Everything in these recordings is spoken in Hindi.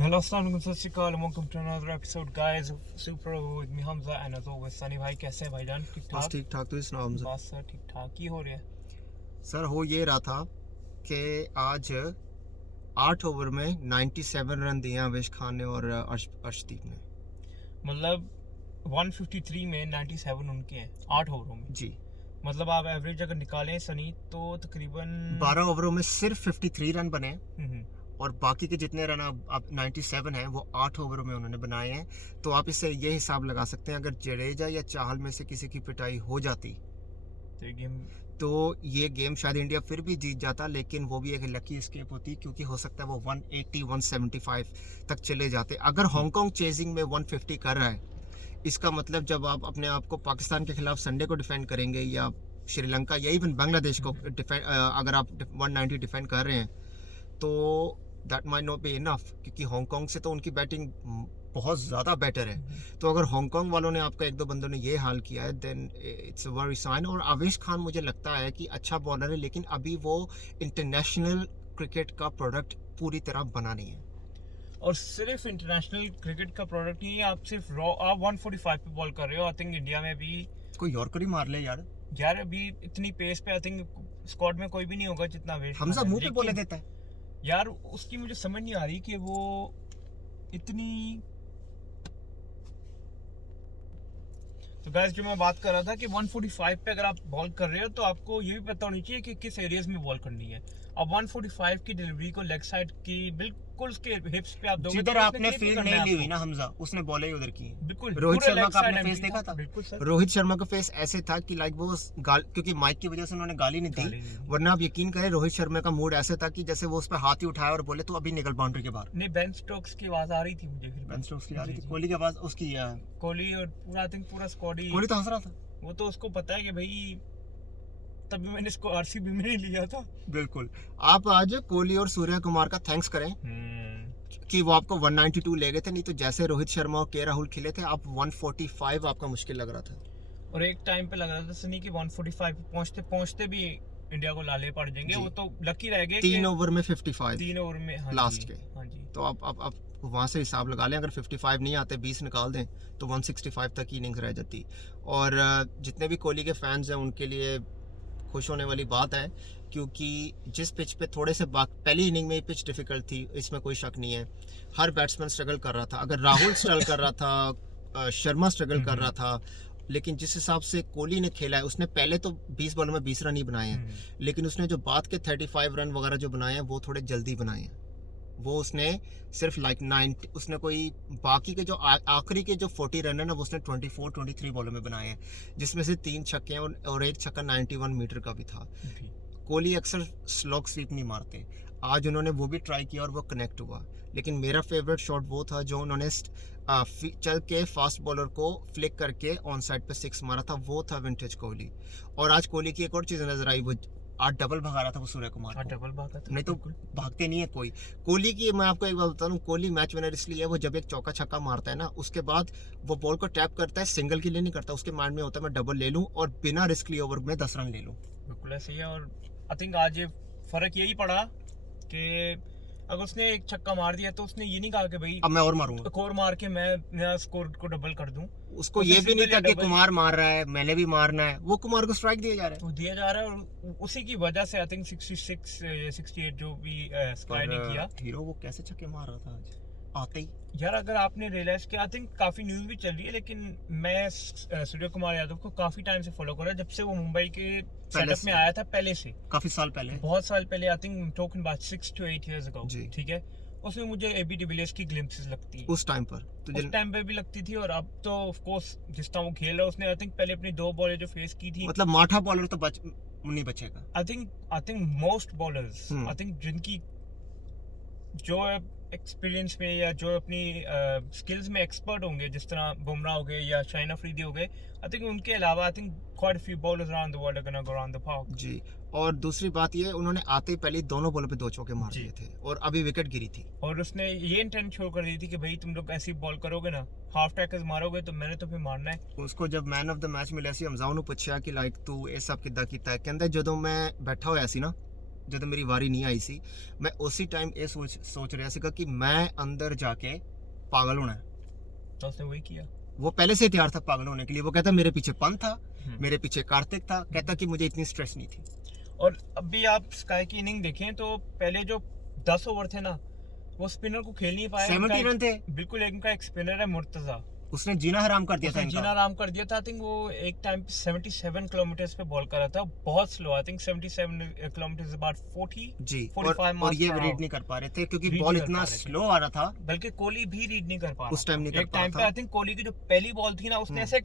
Hello, assalamu alaikum, sat sri akal, and welcome to another episode, guys, of Super Over with me, Hamza, and as always, Sunny भाई कैसे हैं भाईजान? ठीक बस ठाक? ठीक ठाक। तो इस नाम से बस सर ठीक ठाक ही हो रहा है। सर हो ये रहा था कि आज 8 ओवर में 97 रन दिए आवेश खान ने और अर्शदीप ने। मतलब 153 में 97 उनके हैं 8 ओवरों में। जी, मतलब आप एवरेज अगर निकालें सनी तो तकरीबन 12 ओवरों में सिर्फ 53 रन बने हम्म, और बाकी के जितने रन अब 97 हैं वो 8 ओवरों में उन्होंने बनाए हैं। तो आप इससे ये हिसाब लगा सकते हैं, अगर जडेजा या चाहल में से किसी की पिटाई हो जाती तो ये गेम तो ये गेम शायद इंडिया फिर भी जीत जाता, लेकिन वो भी एक लकी एस्केप होती, क्योंकि हो सकता है वो 180 175 तक चले जाते। अगर हांगकांग चेजिंग में 150 कर रहा है, इसका मतलब जब आप अपने आप को पाकिस्तान के खिलाफ संडे को डिफेंड करेंगे या श्रीलंका या इवन बांग्लादेश को डिफेंड, अगर आप 190 डिफेंड कर रहे हैं तो that might not be enough, क्योंकि हांगकांग से तो उनकी बैटिंग बहुत ज़्यादा बेटर है। तो अगर हांगकांग वालों ने आपका एक दो बंदों ने ये हाल किया है then it's a very sign. और आवेश खान मुझे लगता है कि अच्छा बॉलर है, लेकिन अभी वो इंटरनेशनल क्रिकेट का प्रोडक्ट पूरी तरह बना नहीं है। और सिर्फ इंटरनेशनल क्रिकेट का प्रोडक्ट नहीं है, आप सिर्फ रॉ आप 145 पे बॉल कर रहे हो। आई थिंक इंडिया में भी कोई यॉर्कर ही मार ले यार। यार अभी इतनी पेस पे आई थिंक स्क्वाड में कोई भी नहीं होगा जितना वेस्ट हमजा मुंह पे बोले देता है यार। उसकी मुझे समझ नहीं आ रही कि वो इतनी। तो गाइस जो मैं बात कर रहा था कि 145 पे अगर आप बॉल कर रहे हो तो आपको ये भी पता होनी चाहिए कि किस एरियाज में बॉल करनी है। अब 145 की डिलीवरी को लेग साइड की बिल्कुल उसके हिप्स पे आप दोगे, जिधर तो आपने फील्ड नहीं ली हुई ना हमजा, उसने बॉल ही उधर की है। बिल्कुल रोहित पूरे शर्मा लेग का आपने साइड फेस एम्प्टी देखा था? बिल्कुल सर। रोहित शर्मा का फेस ऐसे था कि लाइक वो क्योंकि माइक की वजह से उन्होंने गाली नहीं गाली दी, नहीं दी। वरना आप यकीन करें रोहित शर्मा का मूड ऐसे था कि जैसे वो उस पर हाथ ही उठाया और बोले तो अभी निकल बाउंड्री के बाहर। नहीं, बेन स्टोक्स की आवाज आ रही थी मुझे, फिर बेन स्टोक्स की आ रही जी, थी, जी। कोहली की आवाज उसकी कोहली और पूरा आई थिंक पूरा स्क्वाड ही कोहली तो हंस रहा था। वो तो उसको पता है कि भाई तभी मैंने इसको आरसीबी में नहीं लिया था। बिल्कुल। आप आज कोहली और सूर्य कुमार का थैंक्स करें कि वो आपको 192 ले गए थे, नहीं तो जैसे रोहित शर्मा और के राहुल खिले थे आप 145 आपका मुश्किल लग रहा था। और एक टाइम पे लग रहा था सनी कि 145 पे पहुंचते पहुंचते भी इंडिया को लाले पड़ जाएंगे। जी। वो तो लकी रह गए 3 ओवर में 55 3 ओवर में। हाँ लास्ट जी, के। हाँ जी। तो आप वहाँ से हिसाब लगा लें, अगर 55 नहीं आते 20 निकाल दें तो 165 तक ही इनिंग्स रह जाती। और जितने भी कोहली के फैंस हैं उनके लिए खुश होने वाली बात है, क्योंकि जिस पिच पे थोड़े से पहली इनिंग में पिच डिफिकल्ट थी, इसमें कोई शक नहीं है। हर बैट्समैन स्ट्रगल कर रहा था, अगर राहुल स्ट्रगल कर रहा था, शर्मा स्ट्रगल कर रहा था, लेकिन जिस हिसाब से कोहली ने खेला है, उसने पहले तो 20 बॉल में 20 रन ही बनाए हैं, लेकिन उसने जो बाद के 35 रन वगैरह जो बनाए हैं वो थोड़े जल्दी बनाए हैं। वो उसने सिर्फ लाइक 90, उसने कोई बाकी के जो आखिरी के जो 40 रन है ना वो उसने 24-23 बॉलों में बनाए हैं, जिसमें से 3 छक्के और एक छक्का 91 मीटर का भी था। कोहली अक्सर स्लॉग स्वीप नहीं मारते, आज उन्होंने वो भी ट्राई किया और वो कनेक्ट हुआ। लेकिन मेरा फेवरेट शॉट वो था जो उन्होंने चल के फास्ट बॉलर को फ्लिक करके ऑन साइड पे 6 मारा था, वो था विंटेज कोहली। और आज कोहली की एक और चीज़ नजर आई, वो 8 डबल भगा रहा था वो सूर्य कुमार को। डबल भागा था, नहीं तो भागते नहीं है कोई। कोहली की मैं आपको एक बात बता दूं, कोहली मैच विनर इसलिए है, वो जब एक चौका छक्का मारता है ना उसके बाद वो बॉल को टैप करता है, सिंगल के लिए नहीं करता, उसके माइंड में होता है मैं डबल ले लूं और बिना रिस्क लिए ओवर में 10 रन ले लूं। बिल्कुल ऐसे ही है। और आई थिंक आज ये फर्क यही पड़ा कि अगर उसने एक छक्का मार दिया तो उसने ये नहीं कहा कि भाई अब मैं और मारूंगा, एक और मार के मैं मेरा स्कोर को डबल कर दूं। उसको ये भी नहीं था कि कुमार मार रहा है मैंने भी मारना है, वो कुमार को स्ट्राइक दिया जा रहा है, वो दिया जा रहा है। और उसी की वजह से आई थिंक 66 68 जो भी स्काई ने किया। हीरो वो कैसे छक्के मार रहा था आज आते ही। यार अगर आपने रियलाइज किया, आई थिंक काफी न्यूज भी चल रही है, लेकिन मैं सूर्य कुमार यादव को काफी टाइम से फॉलो कर रहा हूं, जब से वो मुंबई के सेटअप में आया था, पहले से काफी साल पहले, बहुत साल पहले। I think talking about 6 to 8 years ago, जी। ठीक है। उसमें मुझे एबी डिविलियर्स की ग्लिम्पसेस लगती है उस टाइम पर तो उस टाइम पे भी लगती थी। और अब तो ऑफ कोर्स जिस तरह वो खेल रहा है, उसने आई थिंक पहले अपनी 2 बॉलें जो फेस की थी, मतलब माठा बॉलर तो नहीं बचेगा। I think most bowlers I think जिनकी जो एक्सपीरियंस में या जो अपनी स्किल्स में एक्सपर्ट होंगे, जिस तरह बुमराह हो गए या शाहिन अफरीदी हो गए, आई थिंक उनके अलावा I think quite a few bowlers around the world are gonna go around the park. जी। और दूसरी बात ये, उन्होंने आते ही पहले दोनों बॉलों पे 2 चौके मार दिए थे और अभी विकेट गिरी थी। और उसने ये इंटेंट शो कर दी थी कि भाई तुम लोग ऐसी बॉल करोगे ना, हाफ टैकर्स मारोगे तो मैंने तो फिर मारना है। उसको जब मैन ऑफ द मैच मिले सी हमजा ने पूछा कि लाइक तू ये सब किदा कीता है, कहंदा ਜਦੋਂ मैं बैठा होया सी ना जब मेरी वारी नहीं आई सी, मैं उसी टाइम ये सोच रहा सीगा कि मैं अंदर जाके पागल होना है। तो उसने वही किया। वो पहले से तैयार था पागल होने के लिए। वो कहता मेरे पीछे पंत था, मेरे पीछे कार्तिक था, कहता कि मुझे इतनी स्ट्रेस नहीं थी। और अभी आप स्काई की इनिंग देखें तो पहले जो 10 ओवर थे ना, वो स्पिनर को खेल नहीं पाए। 70 रन थे। बिल्कुल, इनका एक स्पिनर है मुर्तजा, उसने जीना हराम कर दिया था इनका। जीना आराम कर दिया था। आई थिंक वो एक टाइम पे 77 किलोमीटर पे बॉल कर रहा था, बहुत slow. I think 77 kilometre about 40 जी, 45 और ये रीड नहीं कर पा रहे थे क्योंकि बॉल इतना स्लो आ रहा था। बल्कि कोहली भी रीड नहीं कर पा रहा उस टाइम नहीं कर एक पा रहा टाइम पे। आई थिंक कोहली की जो पहली बॉल थी ना, उसने ऐसे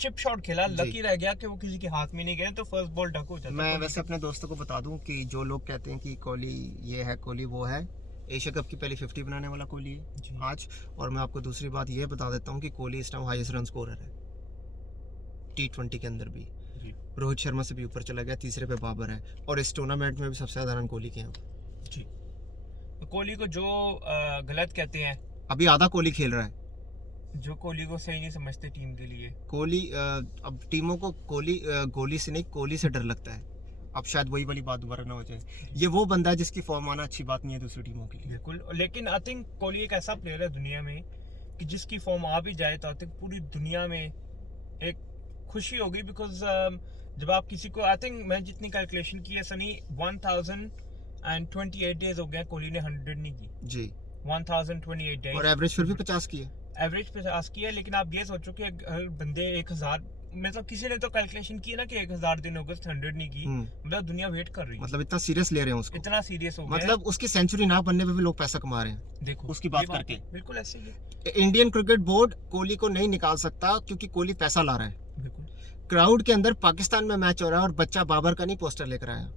चिप शॉट खेला, लकी रह गया कि वो किसी के हाथ में नहीं गया, तो फर्स्ट बॉल डक हो जाता। मैं वैसे अपने दोस्तों को बता दूं कि जो लोग कहते हैं कि कोहली ये है, कोहली वो है, एशिया कप की पहली 50 बनाने वाला कोहली है आज। और मैं आपको दूसरी बात ये बता देता हूँ कि कोहली इस टाइम हाईएस्ट रन स्कोरर है T20 के अंदर भी। रोहित शर्मा से भी ऊपर चला गया, तीसरे पे बाबर है, और इस टूर्नामेंट में भी सबसे ज्यादा रन कोहली के हैं जी। तो कोहली को जो गलत कहते हैं, अभी आधा कोहली खेल रहा है। जो कोहली को सही नहीं समझते टीम के लिए, कोहली अब टीमों को कोहली गोली से नहीं, कोहली से डर लगता है। अब शायद वही वाली बात दोबारा ना हो जाए। ये वो बंदा है जिसकी फॉर्म आना अच्छी बात नहीं है दूसरी टीमों के लिए। बिल्कुल, लेकिन आई थिंक कोहली एक ऐसा प्लेयर है दुनिया में कि जिसकी फॉर्म आ भी जाए तो आई थिंक पूरी दुनिया में एक खुशी होगी। बिकॉज जब आप किसी को, आई थिंक मैं जितनी कैलकुलेशन की है सनी, 1028 डेज हो गए कोहली ने 100 नहीं की जी, 1028 डेज, और एवरेज फिर भी 50 की है। एवरेज पे आस की है। लेकिन आप ये सोचो कि अगर बंदे 1000, मतलब किसी ने तो कैलकुलेशन की है ना कि 1000 दिन अगस्त 100 नहीं की, मतलब दुनिया वेट कर रही है। मतलब इतना सीरियस ले रहे हैं उसको, इतना सीरियस हो गया, मतलब उसकी सेंचुरी ना बनने पे भी लोग पैसा कमा रहे हैं। देखो उसकी बात करके बिल्कुल ऐसे ही है। इंडियन क्रिकेट बोर्ड कोहली को नहीं निकाल सकता क्योंकि कोहली पैसा ला रहा है। बिल्कुल, क्राउड के अंदर पाकिस्तान में मैच हो रहा है और बच्चा बाबर का नहीं पोस्टर लेकर आया,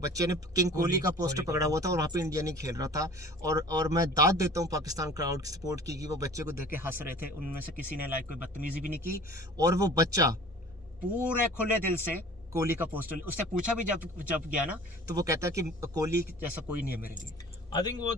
बच्चे ने किंग कोहली का पोस्टर पकड़ा हुआ था और वहाँ पे इंडिया नहीं खेल रहा था। और मैं दाद देता हूँ पाकिस्तान क्राउड की सपोर्ट की कि वो बच्चे को देख के हंस रहे थे, उनमें से किसी ने कोई बदतमीजी भी नहीं की। और वो बच्चा पूरे खुले दिल से कोहली का पोस्टर, उससे पूछा भी जब गया ना, तो वो कहता है कि कोहली जैसा कोई नहीं है मेरे लिए। आई थिंक वो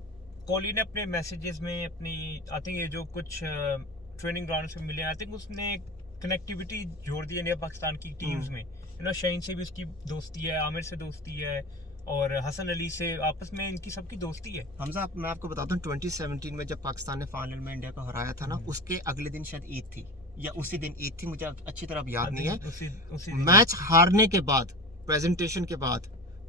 कोहली ने अपने मैसेजेस में अपनी, आई थिंक ये जो कुछ ट्रेनिंग ग्राउंड से मिले, आई थिंक उसने कनेक्टिविटी जोड़ दी इंडिया पाकिस्तान की टीम्स में। शाहीन से भी उसकी दोस्ती है, आमिर से दोस्ती है, और हसन अली से, आपस में इनकी सबकी दोस्ती है। हमजा, मैं आपको बताता हूँ 2017 में जब पाकिस्तान ने फाइनल में इंडिया को हराया था ना, उसके अगले दिन शायद ईद थी या उसी दिन ईद थी, मुझे अच्छी तरह याद नहीं है। उसी मैच हारने के बाद, प्रेजेंटेशन के बाद,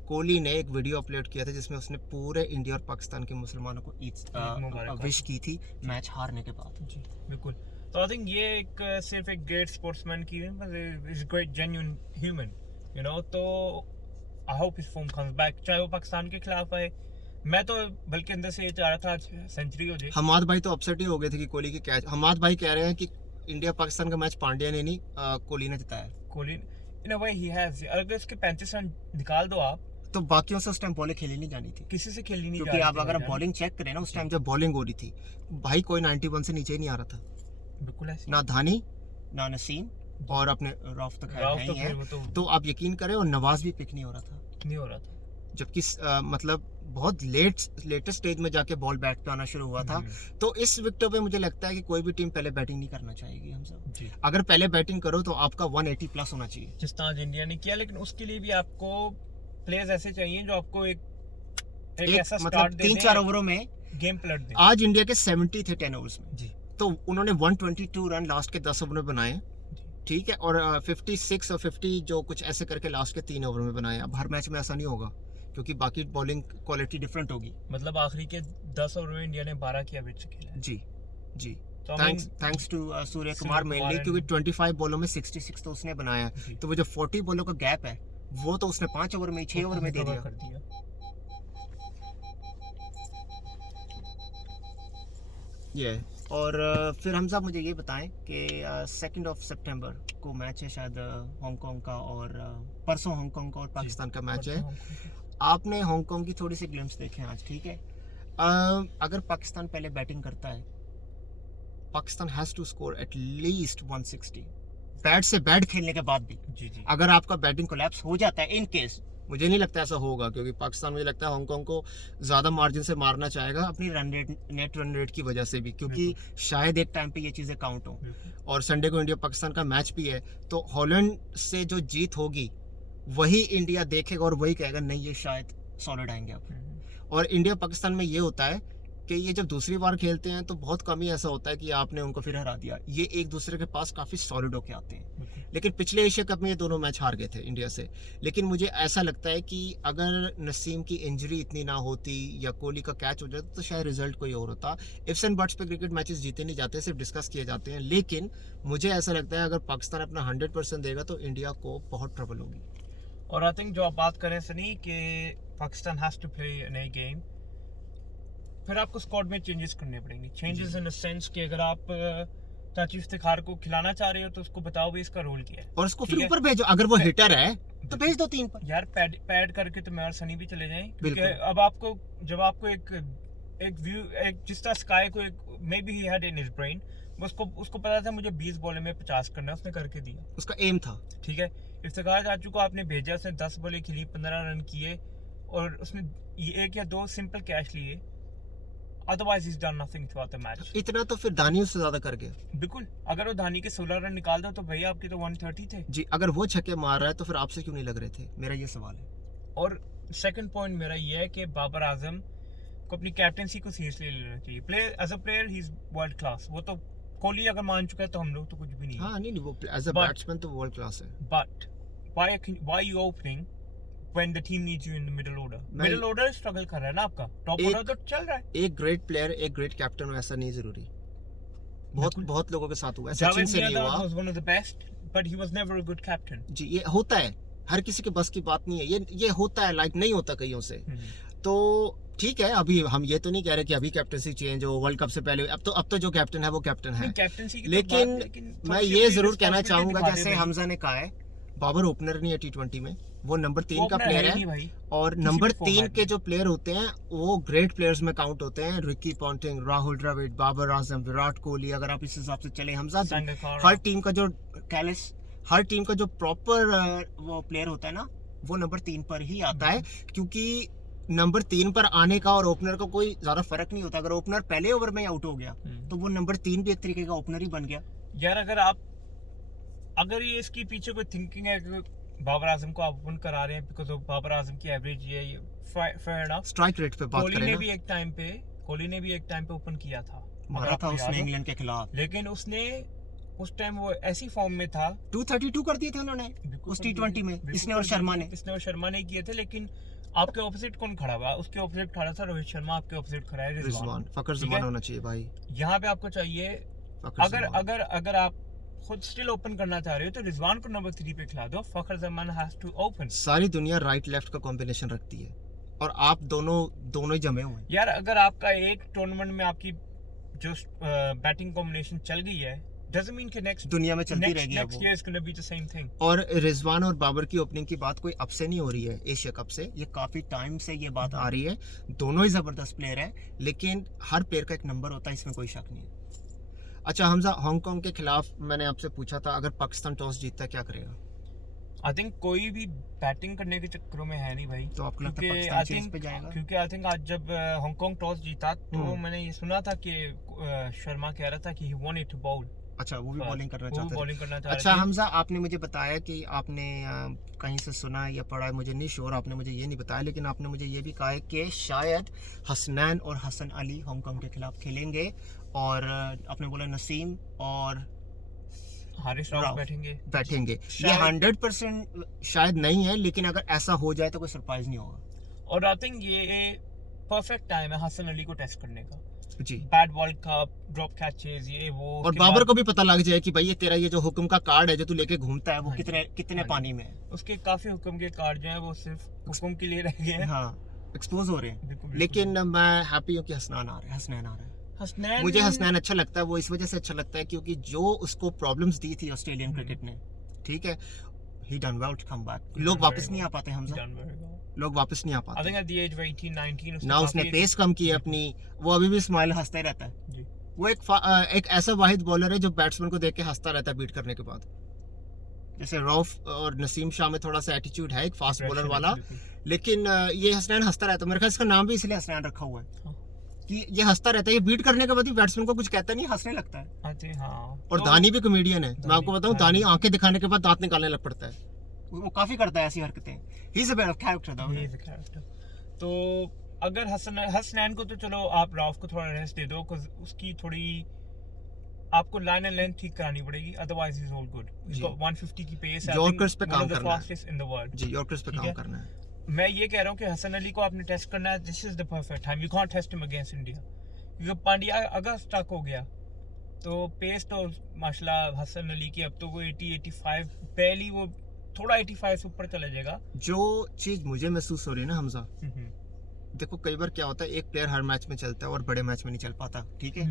कोहली ने एक वीडियो अपलोड किया था जिसमें उसने पूरे इंडिया और पाकिस्तान के मुसलमानों को ईद विश की थी मैच हारने के बाद। जी बिल्कुल। तो आई थिंक ये एक सिर्फ एक ग्रेट स्पोर्ट्समैन की is great genuine human, you know. तो I hope his form comes back, चाहे वो पाकिस्तान के खिलाफ आए। मैं तो बल्कि अंदर से ये चाह रहा था आज सेंचुरी हो जाए। हमाद भाई तो अपसेट ही हो गए थे कि कोहली की कैच। हमाद भाई कह रहे हैं कि इंडिया पाकिस्तान का मैच पांड्या ने नहीं कोहली ने जिताया। कोहली इन अ वे ही हैज, अगर उसके 35 रन निकाल दो आप, तो बाकियों से उस टाइम बॉलिंग खेली नहीं जानी थी, किसी से खेली नहीं, क्योंकि आप अगर बॉलिंग चेक करें ना, उस टाइम जब बॉलिंग हो रही थी भाई, कोई 91 से नीचे ही नहीं आ रहा था। बिल्कुल ऐसे, ना धानी ना नसीम, और अपने रऊफ तो खैर है ही है। तो आप यकीन करें, और नवाज भी पिक नहीं हो रहा था, जबकि मतलब बहुत लेटेस्ट स्टेज में जाके बॉल बैट पे आना शुरू हुआ था। तो इस विकेट पे मुझे लगता है कि कोई भी टीम पहले बैटिंग नहीं करना चाहेगी। हम सब अगर पहले बैटिंग करो तो आपका 180 प्लस होना चाहिए, जिस तरह आज इंडिया ने किया। लेकिन उसके लिए भी आपको प्लेयर्स ऐसे चाहिए जो आपको एक ऐसा मतलब 3-4 ओवरों में गेम पलट दे। आज इंडिया के 70 थे 10 ओवर्स में जी, तो उन्होंने 122 रन लास्ट के 10 ओवर में बनाए, ठीक है, और 56 और 50 जो कुछ ऐसे करके लास्ट के 3 ओवर में बनाए। अब हर मैच में ऐसा नहीं होगा क्योंकि बाकी बॉलिंग क्वालिटी डिफरेंट होगी। मतलब आखिरी के 10 ओवर में इंडिया ने 12 की एवरेज से खेला। जी जी, तो thanks to Surya Kumar mainly, क्योंकि 25 बॉलों में 66 तो उसने बनाया, तो वो जो 40 बॉलों का गैप है वो तो उसने 5 ओवर में 6 ओवर में दे दिया। ये और फिर हम साहब मुझे ये बताएं कि 2 सितंबर को मैच है शायद हांगकांग का, और परसों हांगकांग का और पाकिस्तान का मैच है। आपने हांगकांग की थोड़ी सी ग्लिम्स देखे आज, ठीक है। अगर पाकिस्तान पहले बैटिंग करता है, Pakistan has to score at least 160 bat से बैट खेलने के बाद भी। जी। अगर आपका बैटिंग कोलैप्स हो जाता है, इन केस, मुझे नहीं लगता ऐसा होगा, क्योंकि पाकिस्तान मुझे लगता है हांगकांग को ज़्यादा मार्जिन से मारना चाहेगा अपनी नेट रन रेट की वजह से भी, क्योंकि शायद एक टाइम पे ये चीज़ें काउंट हों। और संडे को इंडिया पाकिस्तान का मैच भी है, तो हॉलैंड से जो जीत होगी वही इंडिया देखेगा और वही कहेगा नहीं ये शायद सॉलिड आएंगे अब। और इंडिया पाकिस्तान में ये होता है कि ये जब दूसरी बार खेलते हैं तो बहुत कम ही ऐसा होता है कि आपने उनको फिर हरा दिया, ये एक दूसरे के पास काफ़ी सॉलिड होके आते हैं। लेकिन पिछले एशिया कप में ये दोनों मैच हार गए थे इंडिया से। लेकिन मुझे ऐसा लगता है कि अगर नसीम की इंजरी इतनी ना होती या कोहली का कैच हो जाता तो शायद रिजल्ट कोई और होता। इफ्स एंड बट्स पे क्रिकेट मैचेस जीते नहीं जाते, सिर्फ डिस्कस किए जाते हैं। लेकिन मुझे ऐसा लगता है अगर पाकिस्तान अपना 100% देगा तो इंडिया को बहुत ट्रबल होगी। और आई थिंक जो आप बात करें सनी कि Pakistan has to play a नई गेम, फिर आपको स्क्वाड में चेंजेस करने पड़ेंगे। चेंजेस इन द सेंस कि अगर आप ताकिब इफ्तिखार को खिलाना चाह रहे हो तो उसको बताओ भी इसका रोल क्या है, और उसको फिर ऊपर भेजो। अगर वो हिटर है तो भेज दो 3 पर। यार पैड करके तो मैं और सनी भी चले जाएं, क्योंकि अब आपको जब आपको एक व्यू, एक जिस तरह स्काई को एक may be he had in his brain, उसको पता था मुझे 20 बॉल में 50 करना है, उसने करके दिया, उसका एम था। ठीक है। इफ्तिखार चाचू को आपने भेजा, उसने 10 बॉलें खेली, 15 रन किए और उसने 1 या 2 सिंपल कैच लिए, otherwise is done nothing through out the match. इतना तो फिर दानी उससे ज्यादा कर गया। बिल्कुल, अगर वो धानी के 16 रन निकाल दो तो भैया आपके तो 130 थे जी। अगर वो छक्के मार रहा है तो फिर आपसे क्यों नहीं लग रहे थे, मेरा ये सवाल है। और सेकंड पॉइंट मेरा ये है कि बाबर आजम को अपनी कैप्टनसी को सीरियसली लेना चाहिए। Player as a player he is world class. वो तो कोहली अगर मान चुका है तो हम लोग तो कुछ भी नहीं है। हाँ, नहीं वो एज अ बैट्समैन तो वर्ल्ड क्लास है। But why you opening when the team needs you in the middle order? Middle order struggle कर रहा है ना आपका, टॉप ऑर्डर तो चल रहा है। एक ग्रेट प्लेयर, एक ग्रेट कैप्टन हो ऐसा नहीं जरूरी। बहुत लोगों के साथ हुआ है, जावेद सचिन से नहीं हुआ। was one of the best, but he was never a good captain. जी, ये होता है, हर किसी के बस की बात नहीं है। ये होता है, लाइक नहीं होता कईयों से। तो ठीक है, अभी हम ये तो नहीं कह रहे कि अभी कैप्टनसी चेंज हो वर्ल्ड कप से पहले। अब तो जो कैप्टन है वो कैप्टन है। लेकिन मैं ये जरूर कहना चाहूंगा, जैसे हमजा ने कहा है, बाबर ओपनर नहीं है T20 में, वो नंबर 3 का प्लेयर है। और नंबर 3 के जो प्लेयर होते हैं वो ग्रेट प्लेयर्स में काउंट होते हैं। रिकी पॉन्टिंग, राहुल द्रविड़, बाबर आजम, विराट कोहली, अगर आप इस हिसाब से चले, हमजा, हर टीम का जो कैलिस, हर टीम का जो प्रॉपर वो प्लेयर होता है ना, वो नंबर 3 पर ही आता है। क्योंकि नंबर 3 पर आने का और ओपनर का कोई ज्यादा फर्क नहीं होता। अगर ओपनर पहले ओवर में आउट हो गया तो वो नंबर 3 भी एक तरीके का ओपनर ही बन गया। यार अगर ये इसके पीछे कोई थिंकिंग है कि बाबर आजम को आप ओपन करा रहे हैं बिकॉज़ ऑफ बाबर आजम की एवरेज ये फेयर एनफ। स्ट्राइक रेट पे बात करें ना, कोहली ने भी एक टाइम पे ओपन किया था, मारा था उसने इंग्लैंड के खिलाफ। लेकिन उसने उस टाइम वो ऐसी फॉर्म में था, 232 कर दिए थे उन्होंने उस T20 में, इसने और शर्मा ने किए थे। लेकिन आपके ऑपोजिट कौन खड़ा हुआ? उसके ऑपोजिट खड़ा था रोहित शर्मा, आपके ऑपोजिट खड़ा है रिजवान। फखर जमान होना चाहिए भाई। यहाँ पे आपको चाहिए, अगर आप खुद स्टिल ओपन करना चाह रहे हो तो रिजवान को नंबर 3 पे खिला दो। फखर जमान हैज टू ओपन। सारी दुनिया राइट लेफ्ट का कॉम्बिनेशन रखती है और आप दोनों ही जमे हुए हैं। यार अगर आपका एक टूर्नामेंट में आपकी जो बैटिंग कॉम्बिनेशन चल गई है, doesn't mean कि नेक्स्ट दुनिया में चलती रहेगी। Next year is gonna be the same thing. और रिजवान और बाबर की ओपनिंग की बात कोई अब से नहीं हो रही है एशिया कप से, ये काफी टाइम से ये बात आ रही है। दोनों ही जबरदस्त प्लेयर है, लेकिन हर प्लेयर का एक नंबर होता है, इसमें कोई शक नहीं है। अच्छा हमजा, हांगकांग के खिलाफ मैंने आपसे पूछा था, अगर पाकिस्तान टॉस जीतता है क्या करेगा? आई थिंक कोई भी बैटिंग करने के चक्करों में है नहीं भाई। तो आपको लगता है पाकिस्तान चेस पे जाएगा? क्योंकि आई थिंक आज जब हांगकांग टॉस जीता तो मैंने ये सुना था कि शर्मा कह रहा था कि ही वांटेड टू बाउल। अच्छा, वो भी बॉलिंग करना चाहते थे। अच्छा अच्छा हमजा, आपने मुझे बताया कि आपने कहीं से सुना या पढ़ा है, मुझे नहीं श्योर, आपने मुझे ये नहीं बताया, लेकिन आपने मुझे ये भी कहा है कि शायद हसनैन और हसन अली हांगकांग के खिलाफ खेलेंगे, और आपने बोला नसीम और हारिस राउफ बैठेंगे। ये 100% शायद नहीं है, लेकिन अगर ऐसा हो जाए तो कोई सरप्राइज नहीं होगा। और आई थिंक ये परफेक्ट टाइम है हसन अली को टेस्ट करने का जी। बैट बॉल का ड्रॉप कैचेस ये वो, और बाबर को भी पता लग जाए कि भाई ये तेरा ये जो हुक्म का कार्ड है जो तू लेके घूमता है वो कितने पानी में है। उसके काफी हुक्म के कार्ड जो है वो सिर्फ हुक्म के लिए रह गए हैं। हाँ, एक्सपोज हो रहे हैं। लेकिन मैं हैप्पी हूँ कि हसनैन आ रहा है। मुझे हसनैन अच्छा लगता है। वो इस वजह से अच्छा लगता है क्योंकि जो उसको प्रॉब्लम्स दी थी ऑस्ट्रेलियन क्रिकेट ने, ठीक है, he done well to come back. लोग वापस नहीं आ पाते हमजा, लोग वापस नहीं आ पाते। I think at the age of 18, 19 ना उसने पेस कम की है अपनी, वो अभी भी स्माइल हंसता ही रहता है। वो एक ऐसा वाहिद बॉलर है जो बैट्समैन को देख के हंसता रहता है बीट करने के बाद। जैसे रऊफ और नसीम शाह में थोड़ा सा एटीट्यूड है एक फास्ट बॉलर वाला, लेकिन ये हसनैन हंसता रहता है। मेरे ख्याल इसका नाम भी इसलिए हसनैन रखा हुआ है कि ये हंसता रहता है। ये बीट करने के बाद ही बैट्समैन को कुछ कहता नहीं, हंसने लगता है। और दानी भी कॉमेडियन है, मैं आपको बताऊं, दानी आंखें दिखाने के बाद दांत निकालने लग पड़ता है। वो काफी करता है ऐसी हरकतें। He is a bit of character though. तो अगर हसनैन को तो चलो आप राउफ को थोड़ा रेस्ट दे दो, उसकी थोड़ी आपको लाइन एंड लेंथ ठीक करानी पड़ेगी, अदरवाइज इज ऑल गुड। इसको 150 की पेस है, यॉर्कर्स पे काम करना है, फास्टेस्ट इन द वर्ल्ड जी, यॉर्कर्स पे काम करना है। मैं ये कह रहा हूँ कि हसन अली को आपने टेस्ट करना है, this is the perfect time, you can't test him against India, क्योंकि पांड्या अगर स्टक हो गया तो पेस तो माशाल्लाह हसन अली की अब तो वो 80-85 पहली वो थोड़ा 85 से ऊपर चला जाएगा। जो चीज मुझे महसूस हो रही है ना हमजा, देखो कई बार क्या होता है एक प्लेयर हर मैच में चलता है और बड़े मैच में नहीं चल पाता, ठीक है।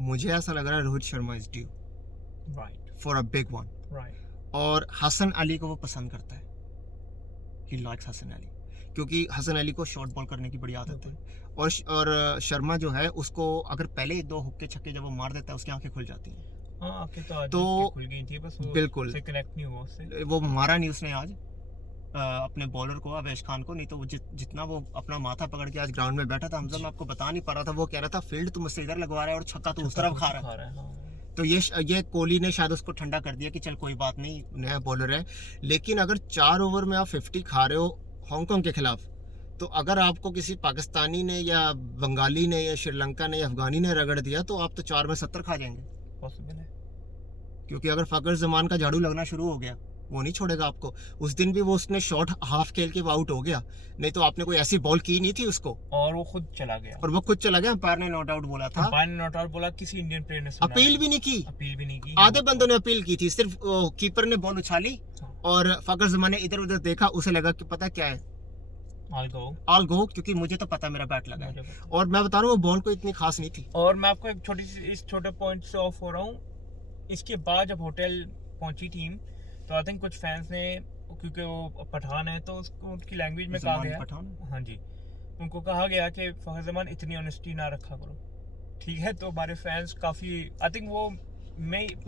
मुझे ऐसा लग रहा है Rohit Sharma is due for a big one, और हसन अली को वो पसंद करता है, ही लाइक्स हसन अली, क्योंकि हसन अली को शॉर्ट बॉल करने की बड़ी आदत है, और शर्मा जो है उसको अगर पहले 1-2 हुक्के छक्के जब वो मार देता है उसकी आंखें खुल जाती हैं। आंखें तो आज तो खुल गई थी, बस वो बिल्कुल से कनेक्ट नहीं हुआ उससे, वो मारा नहीं उसने आज अपने बॉलर को, अवेश खान को, नहीं तो वो जितना वो अपना माथा पकड़ के आज ग्राउंड में बैठा था हमजा, मैं आपको बता नहीं पा रहा था, वो कह रहा था फील्ड तुम मुझसे इधर लगवा रहा है और छक्का तो उस तरफ खा रहा है। तो ये कोहली ने शायद उसको ठंडा कर दिया कि चल कोई बात नहीं, नया बॉलर है। लेकिन अगर 4 ओवर में आप 50 खा रहे हो हांगकांग के खिलाफ, तो अगर आपको किसी पाकिस्तानी ने या बंगाली ने या श्रीलंका ने या अफगानी ने रगड़ दिया तो आप तो 4 में 70 खा जाएंगे, पॉसिबल है। क्योंकि अगर फकर जमान का झाड़ू लगना शुरू हो गया वो नहीं छोड़ेगा आपको। उस दिन भी वो उसने शॉट हाफ खेल के वो आउट हो गया, नहीं तो आपने कोई ऐसी बॉल की नहीं थी उसको, और वो खुद चला गया, अंपायर ने नॉट आउट बोला था, अंपायर ने नॉट आउट बोला, किसी इंडियन प्लेयर ने अपील भी नहीं की, आधे बंदों ने अपील की थी, सिर्फ कीपर ने बॉल उछाली और फकर जमान ने इधर उधर देखा, उसे लगा कि पता क्या है I'll go, क्योंकि मुझे तो पता मेरा बैट लगा है, और मैं बता रहा हूँ वो बॉल को इतनी खास नहीं थी। और मैं आपको एक छोटी सी इस छोटे पॉइंट से ऑफ हो रहा हूँ, इसके बाद जब होटल पहुंची टीम तो आई थिंक कुछ फैंस ने, क्योंकि वो पठान है तो उसको उनकी लैंग्वेज में कहा गया, हाँ जी, उनको कहा गया कि फखर जमान इतनी ऑनेस्टी ना रखा करो, ठीक है। तो हमारे फैंस काफी आई थिंक वो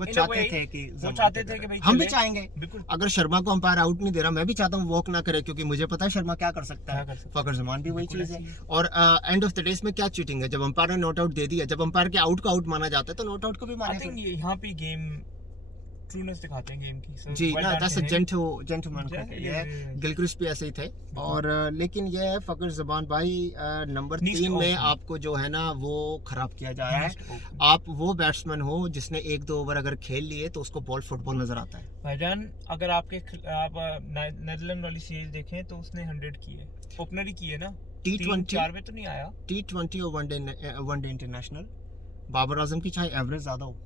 चाहते थे कि भाई हम भी चाहेंगे, बिल्कुल, अगर शर्मा को अंपायर आउट नहीं दे रहा मैं भी चाहता हूँ वॉक ना करे, क्योंकि मुझे पता है शर्मा क्या कर सकता है, फकर जमान भी वही चीज है। और एंड ऑफ द डे में क्या चीटिंग है, जब अंपायर ने नॉट आउट दे दिया, जब अंपायर के आउट को आउट माना जाता है तो नॉट आउट को भी माना। यहाँ पे गेम ट्रूनेस दिखाते हैं गेम की, जी ना, that's a gentleman cricket, Gilchrist भी ऐसे ही थे। और लेकिन ये है फकर जमान भाई नंबर 3 में आपको जो है ना वो खराब किया जा रहा है। आप वो बैट्समैन हो जिसने 1-2 ओवर अगर खेल लिए तो उसको बॉल फुटबॉल नजर आता है। भाईजान अगर आप नेदरलैंड वाली सीरीज देखें तो उसने 100 किए, ओपनर ही किए ना, T20 4 में तो नहीं आया, T20 और वनडे इंटरनेशनल। बाबर आजम की चाहे एवरेज ज्यादा हो,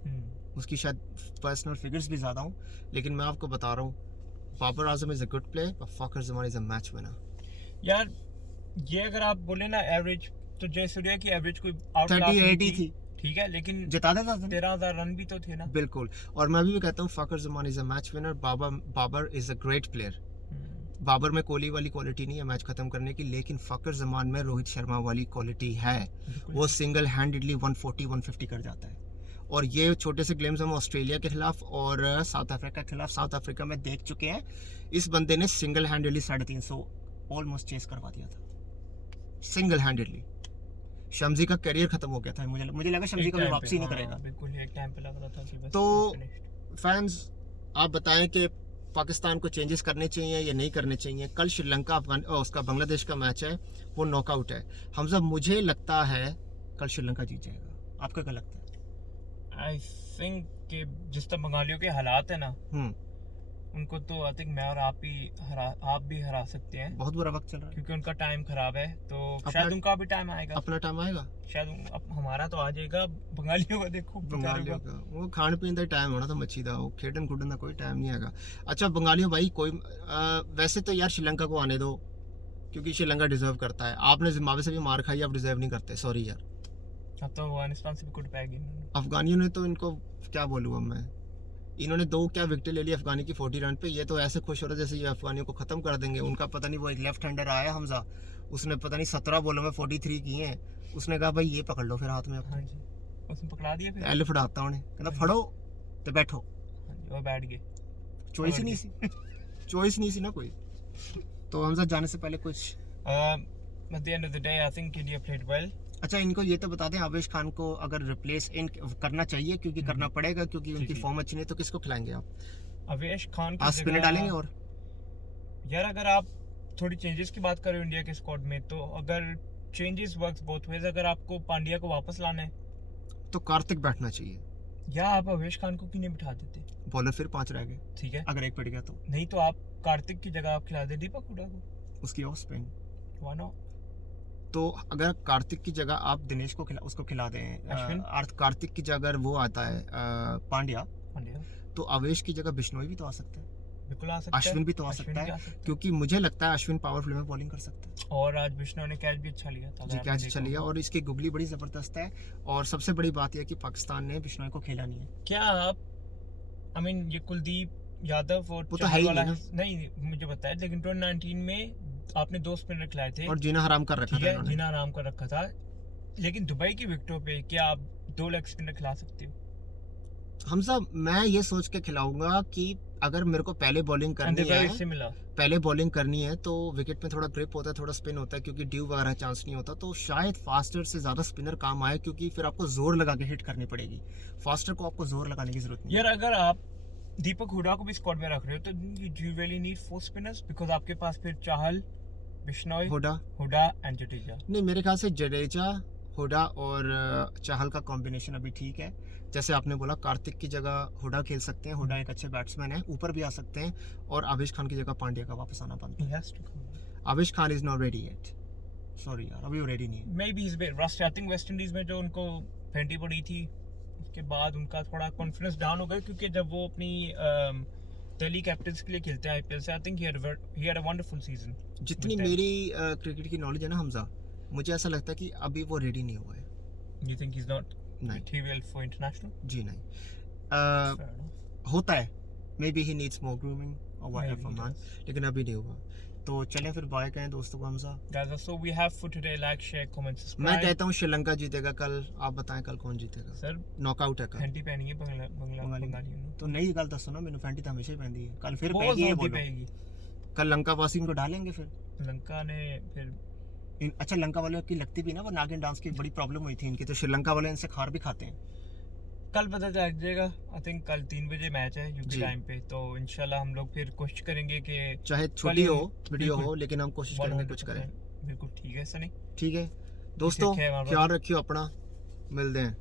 उसकी शायद पर्सनल फिगर्स भी ज्यादा हो, लेकिन मैं आपको बता रहा हूँ Babar Azam is a good player, but Fakhar Zaman is a match winner. यार ये अगर आप बोले ना एवरेज, तो जयसूर्या की एवरेज कोई 30-80 थी, ठीक है, लेकिन जिता देता था, 13,000 रन भी तो थे ना। बिल्कुल, और मैं भी कहता हूँ Fakhar Zaman is a match winner, Babar is a great player. Babar में कोहली वाली क्वालिटी नहीं है मैच खत्म करने की, लेकिन फकर जमान में रोहित शर्मा वाली क्वालिटी है, वो सिंगल हैंडेडली 140-150 कर जाता है। और ये छोटे से गेम्स हम ऑस्ट्रेलिया के खिलाफ और साउथ अफ्रीका के खिलाफ, साउथ अफ्रीका में देख चुके हैं, इस बंदे ने सिंगल हैंडेडली 350 ऑलमोस्ट चेस करवा दिया था, सिंगल हैंडेडली। शम्सी का करियर खत्म हो गया था, मुझे लगा शम्सी कभी वापसी नहीं करेगा, बिल्कुल एक टाइम पे लग रहा था कि बस। तो फैंस आप बताएं कि पाकिस्तान को चेंजेस करने चाहिए या नहीं करने चाहिए। कल श्रीलंका उसका बांग्लादेश का मैच है, वो नॉकआउट है हमजा, मुझे लगता है कल श्रीलंका जीत जाएगा, आपको क्या लगता है? आई थिंक कि जिस तरह बंगालियों के हालात है ना, उनको तो आई थिंक मैं और आप भी हरा सकते हैं। बहुत बुरा वक्त चल रहा है, क्योंकि उनका टाइम खराब है, तो शायद उनका भी टाइम आएगा, अपना टाइम आएगा, शायद हमारा तो आ जाएगा। बंगालियों का देखो, बंगालियों का वो खान पीन का टाइम होना, तो मच्छी दा वो खेडन खुडन का कोई टाइम नहीं आएगा। अच्छा बंगालियों भाई, कोई वैसे तो यार श्रीलंका को आने दो, क्योंकि श्रीलंका डिजर्व करता है। आपने जिम्बाब्वे से भी मार खाई, आप डिजर्व नहीं करते, सॉरी यार। अब तो अफगानिस्तान से भी कुछ पैगी, अफगानियों ने तो इनको क्या बोलूँ अब मैं, इन्होंने 2 क्या विकेट ले ली अफगानी की 40 रन पे, ये तो ऐसे खुश हो रहे जैसे ये अफगानियों को खत्म कर देंगे। उनका पता नहीं, वो एक लेफ्ट हैंडर आया हमजा, उसने पता नहीं 17 बॉलों में 43 किए हैं, उसने कहा भाई ये पकड़ लो फिर हाथ में। हाँ जी, उसने पकड़ा दिया, फिर एल फड़ाता उन्हें, कहता फड़ो तो बैठो, वो बैठ गए, चॉइस ही नहीं सी चॉइस नहीं सी ना कोई। तो हमजा जाने से पहले कुछ at the end of the day I think India played well। अच्छा इनको ये तो बता दें, अवेश खान को अगर रिप्लेस करना चाहिए, क्योंकि करना पड़ेगा, क्योंकि उनकी फॉर्म अच्छी नहीं, तो किसको खिलाएंगे आप? अवेश खान की स्पिनर डालेंगे? और यार अगर आप थोड़ी चेंजेस की बात करें इंडिया के स्क्वाड में, तो अगर चेंजेस वर्क्स बोथ वेज, अगर आपको पांड्या को वापस लाना है तो कार्तिक बैठना चाहिए, या आप अवेश खान को क्यों नहीं बिठा देते? बॉलर फिर 5 रह गए, ठीक है, अगर एक पिट गया तो नहीं तो आप कार्तिक की जगह आप खिला दे दीपक हुडा को, उसकी ऑफ स्पिन। Why not? तो अगर कार्तिक की जगह आप दिनेश को उसको खिला दें, अश्विन? कार्तिक की जगह अगर वो आता है पांड्या, पांड्या तो अवेश की जगह बिश्नोई भी तो आ सकता है, बिल्कुल आ सकता है, अश्विन भी तो आ अश्विन सकता भी आ है, सकता है। क्योंकि मुझे लगता है अश्विन पावरफुल में बॉलिंग कर सकता है। और आज विष्णु ने कैच भी अच्छा लिया था, जी, कैच अच्छा लिया और इसकी गुगली बड़ी जबरदस्त है। और सबसे बड़ी बात यह कि पाकिस्तान ने बिश्नोई को खेला नहीं है। क्या आप आई मीन ये कुलदीप यादव और वो तो है ही वाला नहीं नहीं मुझे पता है, लेकिन 2019 में आपने 2 स्पिनर खिलाए थे और जीना हराम कर रखा ठीक था है, इन्होंने। जीना आराम कर रखा था, लेकिन दुबई की विकेटों पे क्या आप 2 लेग स्पिनर खिला सकते हो? हमजा, मैं ये सोच के खिलाऊंगा कि अगर मेरे को पहले बॉलिंग करनी है, सिमिलर पहले बॉलिंग करनी है तो विकेट में थोड़ा ग्रिप होता है, थोड़ा स्पिन होता है, क्योंकि ड्यू वगैरह चांस नहीं होता, तो शायद फास्टर से ज़्यादा स्पिनर काम आए, क्योंकि फिर आपको जोर लगा के हिट करनी पड़ेगी। फास्टर को आपको जोर लगाने की जरूरत नहीं यार अगर आप दीपक हुडा को भी स्क्वाड में रख रहे हो तो you really need 4 spinners, because आपके पास फिर चाहल, बिश्नोई, हुडा एंड जडेजा। नहीं, मेरे ख्याल से जडेजा, हुडा और चाहल का कॉम्बिनेशन अभी ठीक है। जैसे आपने बोला कार्तिक की जगह हुडा खेल सकते हैं, हुडा एक अच्छे बैट्समैन है, ऊपर भी आ सकते हैं, और आवेश खान की जगह पांड्या का वापस आना बनता है। आवेश Khan is not ready yet, sorry यार, अभी वो रेडी नहीं है। May be is bit rust. I think West Indies में जो उनको फेंटी पड़ी थी उसके बाद उनका थोड़ा कॉन्फिडेंस डाउन हो गया, क्योंकि जब वो अपनी दिल्ली कैपिटल्स के लिए खेलते हैं आईपीएल से, I think he had a wonderful season. जितनी मेरी क्रिकेट की नॉलेज है ना हमजा, मुझे ऐसा लगता है कि अभी वो रेडी नहीं हुआ है। You think he is not नहीं, ही विल फॉर इंटरनेशनल? जी नहीं, होता है, may be he needs more grooming और व्हाटएवर मैन, लेकिन अभी नहीं हुआ। तो चलें फिर बाय कहें दोस्तों को Hamza. Guys, so we have for today, like, share, comment, subscribe. मैं कहता हूँ श्रीलंका जीतेगा कल, आप बताएं कल कौन जीतेगा। सर नॉकआउट है कल। फैंटी पहनी है बंगाली ने। तो नई गल दसो ना, मैंने फैंटी तो हमेशा ही पहनती है, कल फिर बहुत पहनेगी ये जोर की बोलो। पहनेगी। कल लंका वासियों को डालेंगे फिर। लंका ने फिर अच्छा, लंका वालों की लगती भी ना, वो नागिन डांस की बड़ी प्रॉब्लम हुई थी इनकी, तो श्रीलंका वाले इनसे खार भी खाते हैं। कल पता चल जाएगा। आई थिंक कल 3 बजे मैच है यूके जी। टाइम पे, तो इंशाल्लाह हम लोग फिर कोशिश करेंगे कि चाहे छोटी हो वीडियो हो, लेकिन हम कोशिश करेंगे कुछ करें। 100% बिल्कुल ठीक है सनी। ठीक है दोस्तों, Take care, my brother. ख्याल रखियो अपना, मिलते हैं।